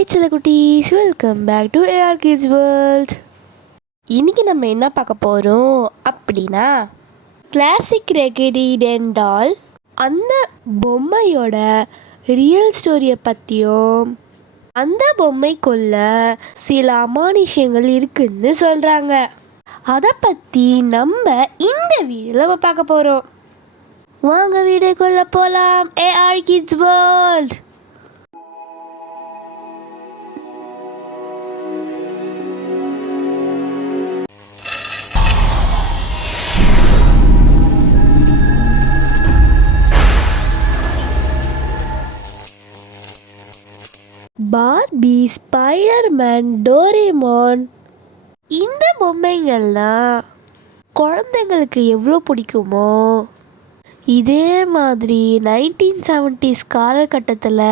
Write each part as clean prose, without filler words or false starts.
ஹே செல்லக்குட்டீஸ், welcome back to AR kids world. இன்னைக்கு நம்ம என்ன பார்க்க போகிறோம் அப்படின்னா, கிளாசிக் ரெகடி டென்டால் அந்த பொம்மையோட ரியல் ஸ்டோரியை பற்றியும் அந்த பொம்மைக்குள்ள சில அமானுஷ்யங்கள் இருக்குன்னு சொல்கிறாங்க. அதை பற்றி நம்ம இந்த வீடியோவில் நம்ம பார்க்க போகிறோம். வாங்க வீடியோக்குள்ள போகலாம். AR kids world. Barbie, Spiderman, Doraemon இந்த பொம்மைகள்லாம் குழந்தைங்களுக்கு எவ்வளோ பிடிக்குமோ, இதே மாதிரி 1970s காலகட்டத்தில்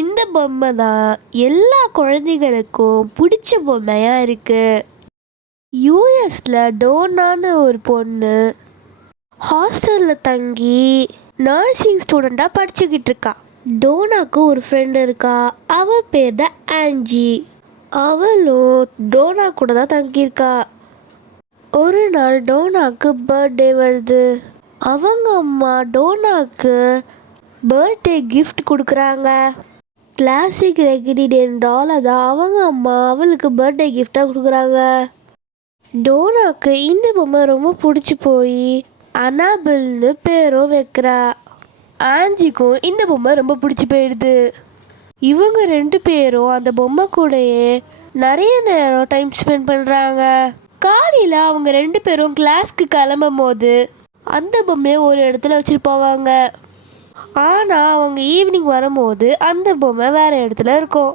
இந்த பொம்மை தான் எல்லா குழந்தைகளுக்கும் பிடிச்ச பொம்மையாக இருக்குது. யூஎஸில் டோனான்னு ஒரு பொண்ணு ஹாஸ்டலில் தங்கி நர்சிங் ஸ்டூடெண்ட்டாக படிச்சுக்கிட்டு இருக்கா. டோனாக்கு ஒரு ஃப்ரெண்டு இருக்கா, அவள் பேர் தான் ஆன்ஜி. அவளும் டோனா கூட தான் தங்கியிருக்கா. ஒரு நாள் டோனாக்கு பர்த்டே வருது. அவங்க அம்மா டோனாக்கு பர்த்டே கிஃப்ட் கொடுக்குறாங்க. கிளாசிக் ரெகடி டென்டால் தான் அவங்க அம்மா அவளுக்கு பர்த்டே கிஃப்டாக கொடுக்குறாங்க. டோனாக்கு இந்த பொம்மை ரொம்ப பிடிச்சி போய் அனாபிள்னு பேரும் வைக்கிறா. ஆன்ஜிக்கும் இந்த பொம்மை ரொம்ப பிடிச்சி போயிடுது. இவங்க ரெண்டு பேரும் அந்த பொம்மை கூடயே நிறைய நேரம் டைம் ஸ்பெண்ட் பண்ணுறாங்க. காலையில் அவங்க ரெண்டு பேரும் கிளாஸ்க்கு கிளம்பும் போது அந்த பொம்மையை ஒரு இடத்துல வச்சுட்டு போவாங்க. ஆனால் அவங்க ஈவினிங் வரும்போது அந்த பொம்மை வேறு இடத்துல இருக்கும்.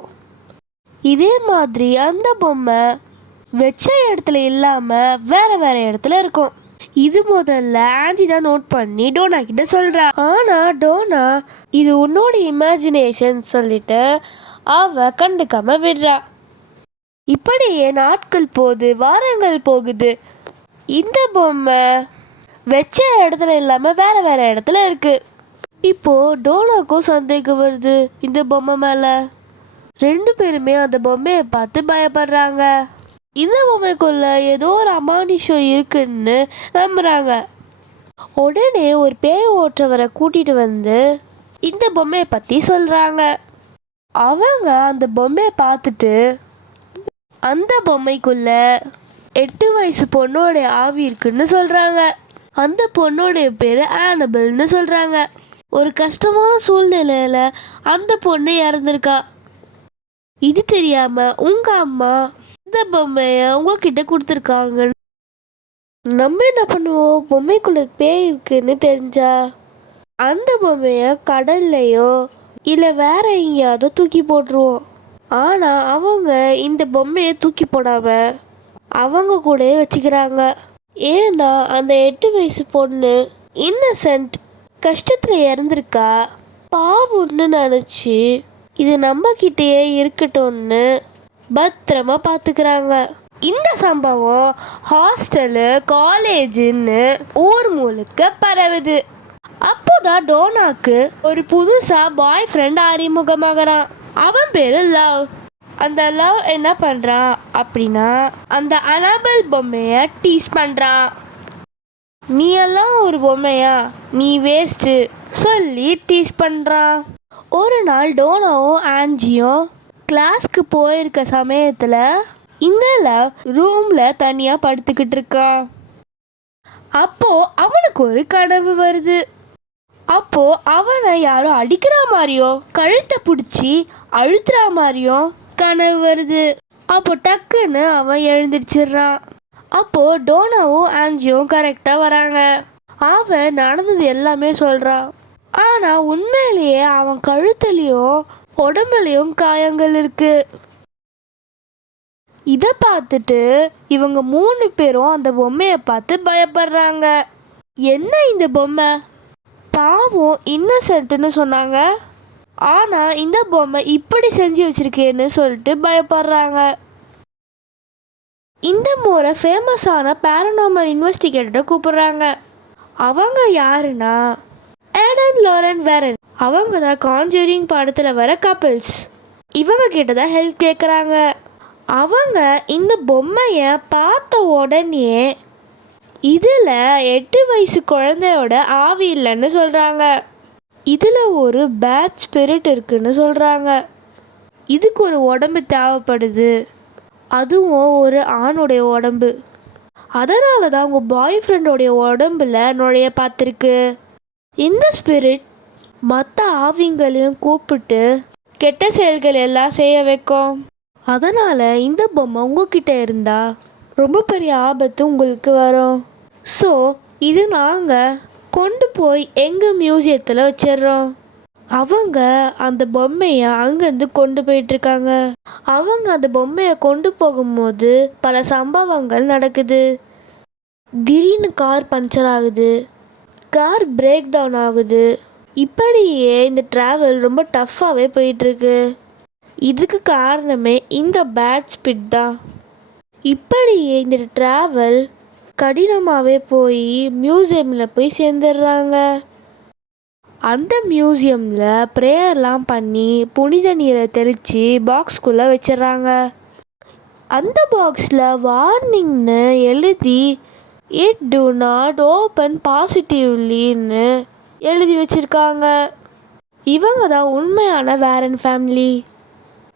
இதே மாதிரி அந்த பொம்மை வச்ச இடத்துல இல்லாமல் வேறு வேறு இடத்துல இருக்கும். இது முதல்ல ஆன்ஜி தான் நோட் பண்ணி டோனா கிட்ட சொல்றா. ஆனா டோனா இது உன்னோட இமேஜினேஷன் சொல்லிட்டு அவ கண்டுக்காம விடுறா. இப்படியே நாட்கள் போகுது, வாரங்கள் போகுது. இந்த பொம்மை வச்ச இடத்துல இல்லாம வேற வேற இடத்துல இருக்கு. இப்போ டோனாக்கும் சந்தேகம் வருது இந்த பொம்மை மேல. ரெண்டு பேருமே அந்த பொம்மையை பார்த்து பயப்படுறாங்க. இந்த பொம்மைக்குள்ள ஏதோ ஒரு அமானுஷம் இருக்குன்னு நம்புறாங்க. உடனே ஒரு பேய் ஓட்டுறவரை கூட்டிட்டு வந்து இந்த பொம்மையை பத்தி சொல்றாங்க. அவங்க அந்த பொம்மையை பார்த்துட்டு அந்த பொம்மைக்குள்ள 8 வயசு பொண்ணோட ஆவி இருக்குன்னு சொல்றாங்க. அந்த பொண்ணோடைய பேரு ஆனபிள்னு சொல்றாங்க. ஒரு கஷ்டமான சூழ்நிலையில அந்த பொண்ணு இறந்துருக்கா. இது தெரியாம உங்க அம்மா இந்த பொம்மைய உங்ககிட்ட கொடுத்துருக்காங்க. நம்ம என்ன பண்ணுவோம், பொம்மைக்குள்ள பேய் இருக்குன்னு தெரிஞ்சா அந்த பொம்மைய கடல்லையோ இல்லை வேற எங்கேயாவது தூக்கி போட்டுருவோம். ஆனால் அவங்க இந்த பொம்மையை தூக்கி போடாம அவங்க கூடயே வச்சுக்கிறாங்க. ஏன்னா அந்த 8 வயசு பொண்ணு இன்னசென்ட் கஷ்டத்தில் இறந்துருக்கா. பாவம்னு நினச்சி இது நம்ம கிட்டேயே இருக்கட்டும்னு பத்திரமா பார்த்துக்கிறாங்க. இந்த சம்பவம் ஹாஸ்டலு, காலேஜுன்னு ஊர் முழுக்க பரவுது. அப்போதான் டோனாக்கு ஒரு புதுசா பாய் ஃப்ரெண்ட் அறிமுகமாகறான். அவன் பேரு லவ். அந்த லவ் என்ன பண்றான் அப்படின்னா, அந்த அனாபல் பொம்மைய டீஸ் பண்றான். நீ எல்லாம் ஒரு பொம்மையா, நீ வேஸ்ட் சொல்லி டீஸ் பண்றான். ஒரு நாள் டோனாவும் ஆன்ஜியும் கிளாஸ்க்கு போயிருக்க சமயத்தில் இந்த லவ் ரூமில் தனியாக படுத்துக்கிட்டு இருக்கான். அப்போ அவனுக்கு ஒரு கனவு வருது. அப்போ அவனை யாரோ அடிக்கிற மாதிரியோ கழுத்தை பிடிச்சி அழுத்துற மாதிரியோ கனவு வருது. அப்போ டக்குன்னு அவன் எழுந்திரிச்சிடுறான். அப்போ டோனாவும் ஆன்ஜியும் கரெக்டாக வராங்க. அவன் நடந்தது எல்லாமே சொல்கிறான். ஆனால் உண்மையிலேயே அவன் கழுத்துலேயும் உடம்புலையும் காயங்கள் இருக்கு. இதை பார்த்துட்டு இவங்க 3 பேரும் அந்த பொம்மையை பார்த்து பயப்படுறாங்க. என்ன இந்த பொம்மை, பாவம் இன்னசென்ட்னு சொன்னாங்க, ஆனால் இந்த பொம்மை இப்படி செஞ்சு வச்சிருக்கேன்னு சொல்லிட்டு பயப்படுறாங்க. இந்த முறை ஃபேமஸான பேரனார்மல் இன்வெஸ்டிகேட்டரை கூப்பிடுறாங்க. அவங்க யாருன்னா ஆடன் லாரன் வாரன். அவங்க தான் கான்ஜூரிங் படத்தில் வர கப்பிள்ஸ். இவங்க கிட்ட தான் ஹெல்ப் கேட்குறாங்க. அவங்க இந்த பொம்மையை பார்த்த உடனே இதில் 8 வயசு குழந்தையோட ஆவி இல்லைன்னு சொல்கிறாங்க. இதில் ஒரு பேட் ஸ்பிரிட் இருக்குன்னு சொல்கிறாங்க. இதுக்கு ஒரு உடம்பு தேவைப்படுது, அதுவும் ஒரு ஆணுடைய உடம்பு. அதனால தான் உங்கள் பாய் ஃப்ரெண்டோடைய உடம்புல நுழைய பார்த்துருக்கு. இந்த ஸ்பிரிட் மற்ற ஆவிங்களையும் கூப்பிட்டு கெட்ட செயல்கள் எல்லாம் செய்ய வைக்கும். அதனால் இந்த பொம்மை உங்ககிட்ட இருந்தால் ரொம்ப பெரிய ஆபத்து உங்களுக்கு வரும். ஸோ இது நாங்கள் கொண்டு போய் எங்கள் மியூசியத்தில் வச்சிடுறோம். அவங்க அந்த பொம்மையை அங்கேருந்து கொண்டு போயிட்டுருக்காங்க. அவங்க அந்த பொம்மையை கொண்டு போகும்போது பல சம்பவங்கள் நடக்குது. திடீர்னு கார் பஞ்சர் ஆகுது, கார் பிரேக் டவுன் ஆகுது. இப்படியே இந்த ட்ராவல் ரொம்ப டஃப்பாகவே போயிட்டுருக்கு. இதுக்கு காரணமே இந்த பேட் ஸ்பிரிட் தான். இப்படியே இந்த ட்ராவல் கடினமாகவே போய் மியூசியமில் போய் சேர்ந்துடுறாங்க. அந்த மியூசியமில் ப்ரேயர்லாம் பண்ணி புனித நீரை தெளித்து பாக்ஸ்குள்ளே வச்சிடுறாங்க. அந்த பாக்ஸில் வார்னிங்னு எழுதி இட் டு நாட் ஓப்பன் பாசிட்டிவ்லின்னு எழுதி வச்சுருக்காங்க. இவங்க தான் உண்மையான வேரன் ஃபேமிலி.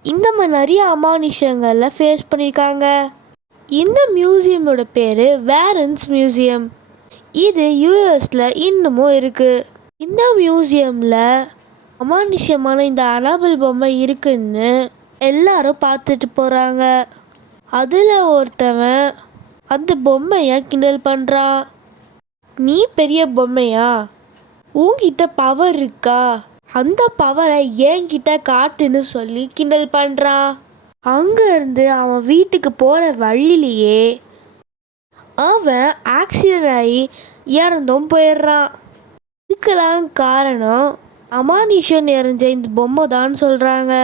இந்த மாதிரி நிறைய அமானுஷங்களில் ஃபேஸ் பண்ணியிருக்காங்க. இந்த மியூசியமோட பேர் வேரன்ஸ் மியூசியம். இது யூஎஸில் இன்னமும் இருக்குது. இந்த மியூசியமில் அமானுஷ்யமான இந்த அனாபல் பொம்மை இருக்குன்னு எல்லாரும் பார்த்துட்டு போகிறாங்க. அதில் ஒருத்தவன் அந்த பொம்மையை கிண்டல் பண்ணுறான். நீ பெரிய பொம்மையா, உன்கிட்ட பவர் இருக்கா, அந்த பவரை என்கிட்ட காட்டுன்னு சொல்லி கிண்டல் பண்ணுறான். அங்கேருந்து அவன் வீட்டுக்கு போகிற வழியிலேயே அவன் ஆக்சிடென்ட் ஆகி இறந்தும் போயிடுறான். இதுக்கெல்லாம் காரணம் அமானுஷம் நிறைஞ்ச இந்த பொம்மை தான் சொல்கிறாங்க.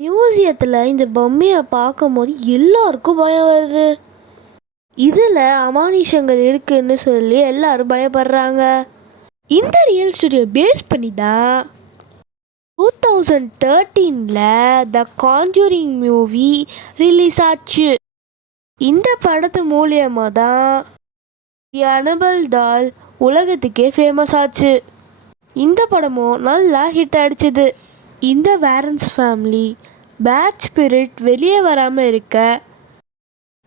மியூசியத்தில் இந்த பொம்மையை பார்க்கும்போது எல்லாருக்கும் பயம் வருது. இதில் அமானுஷங்கள் இருக்குன்னு சொல்லி எல்லாரும் பயப்படுறாங்க. இந்த ரியல் ஸ்டோரியை பேஸ் பண்ணி தான் 2013 த கான்ஜூரிங் மூவி ரிலீஸ் ஆச்சு. இந்த படத்து மூலியமாக தான் தி அனபல் டால் உலகத்துக்கே ஃபேமஸ் ஆச்சு. இந்த படமும் நல்லா ஹிட் அடிச்சுது. இந்த வேரன்ஸ் ஃபேமிலி பேட் ஸ்பிரிட் வெளியே வராமல் இருக்க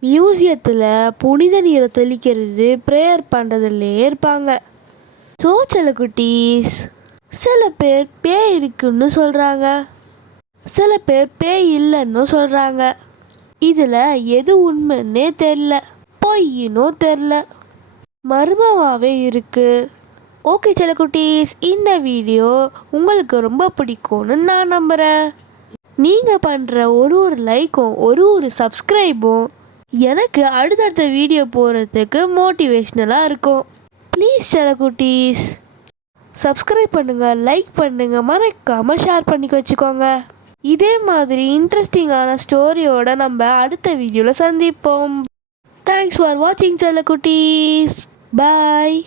மியூசியத்தில் புனித நீரை தெளிக்கிறது, ப்ரேயர் பண்ணுறதுலே இருப்பாங்க. ஸோ செல்லக்குட்டீஸ், சில பேர் பேய் இருக்குன்னு சொல்கிறாங்க, சில பேர் பேய் இல்லைன்னு சொல்கிறாங்க. இதில் எது உண்மைன்னே தெரில, பொய்யினும் தெரில, மர்மமாகவே இருக்குது. ஓகே செல்லக்குட்டீஸ், இந்த வீடியோ உங்களுக்கு ரொம்ப பிடிக்கும்னு நான் நம்புகிறேன். நீங்கள் பண்ணுற ஒரு லைக்கும் ஒரு சப்ஸ்கிரைபும் எனக்கு அடுத்தடுத்த வீடியோ போகிறதுக்கு மோட்டிவேஷ்னலாக இருக்கும். ப்ளீஸ் செல்லக்குட்டீஸ் சப்ஸ்கிரைப் பண்ணுங்கள், லைக் பண்ணுங்கள், மறக்காமல் ஷேர் பண்ணி வச்சுக்கோங்க. இதே மாதிரி இன்ட்ரெஸ்டிங்கான ஸ்டோரியோட நம்ம அடுத்த வீடியோவில் சந்திப்போம். தேங்க்ஸ் ஃபார் வாட்சிங் செல்லக்குட்டீஸ். பாய்.